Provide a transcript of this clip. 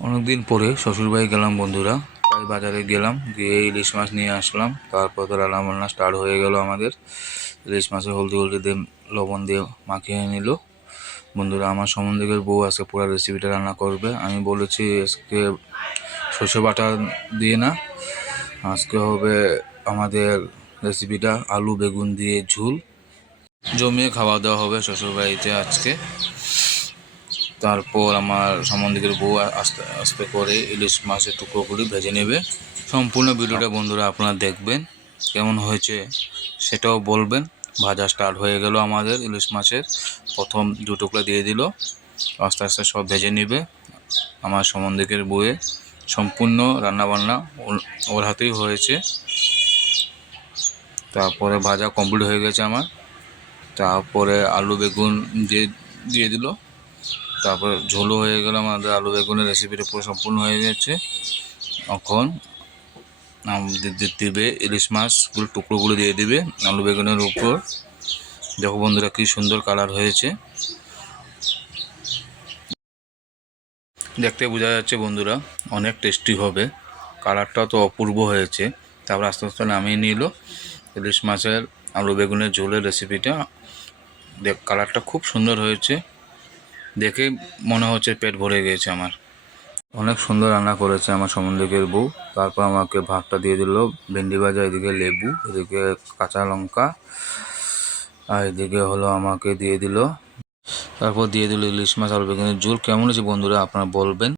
অনেকদিন পরে শ্বশুরবাড়ি গেলাম, বন্ধুরা। তাই বাজারে গেলাম, গিয়ে ইলিশ মাছ নিয়ে আসলাম। তারপর তো রান্না বান্না স্টার্ট হয়ে গেল আমাদের। ইলিশ মাছে হলদি হলদি দিয়ে লবণ দিয়ে মাখিয়ে নিল। বন্ধুরা, আমার সম্বন্ধের বউ আজকে পুরো রেসিপিটা রান্না করবে। আমি বলেছি, আজকে সর্ষে বাটা দিয়ে না, আজকে হবে আমাদের রেসিপিটা আলু, বেগুন দিয়ে ঝুল। জমিয়ে খাওয়া দাওয়া হবে শ্বশুরবাড়িতে আজকে। তারপর আমার সম্বন্ধীকের বউ আস্তে আস্তে করে ইলিশ মাছের টুকরোগুলি ভেজে নেবে। সম্পূর্ণ ভিডিওটা বন্ধুরা আপনারা দেখবেন, কেমন হয়েছে সেটাও বলবেন। ভাজা স্টার্ট হয়ে গেল আমাদের ইলিশ মাছের, প্রথম দু টুকরা দিয়ে দিল। আস্তে আস্তে সব ভেজে নেবে আমার সম্বন্ধীকের বউয়ে। সম্পূর্ণ রান্নাবান্না ওর হাতেই হয়েছে। তারপরে ভাজা কমপ্লিট হয়ে গেছে আমার। তারপরে আলু বেগুন দিয়ে দিয়ে দিল। তারপরে ঝোলও হয়ে গেল আমাদের আলু বেগুনের রেসিপিটা পুরো সম্পূর্ণ হয়ে যাচ্ছে এখন দিবে ইলিশ মাছগুলো, টুকরোগুলো দিয়ে দিবে আলু বেগুনের উপর। দেখো বন্ধুরা কী সুন্দর কালার হয়েছে। দেখতে বোঝা যাচ্ছে বন্ধুরা অনেক টেস্টি হবে। কালারটাও তো অপূর্ব হয়েছে। তারপর আস্তে আস্তে নামিয়ে নিল ইলিশ মাছের আলু বেগুনের ঝোলের রেসিপিটা দেখ কালারটা খুব সুন্দর হয়েছে। দেখে মনে হচ্ছে পেট ভরে গেছে আমার। অনেক সুন্দর রান্না করেছে আমার সম্বন্ধীকের বউ। তারপর আমাকে ভাতটা দিয়ে দিল, ভেন্ডি ভাজা, এদিকে লেবু, এদিকে কাঁচা লঙ্কা, আর এদিকে হলো আমাকে দিয়ে দিল, তারপর দিয়ে দিল ইলিশ মাছ আলু বেগুনের ঝোল। কেমন হয়েছে বন্ধুরা, আপনারা বলবেন?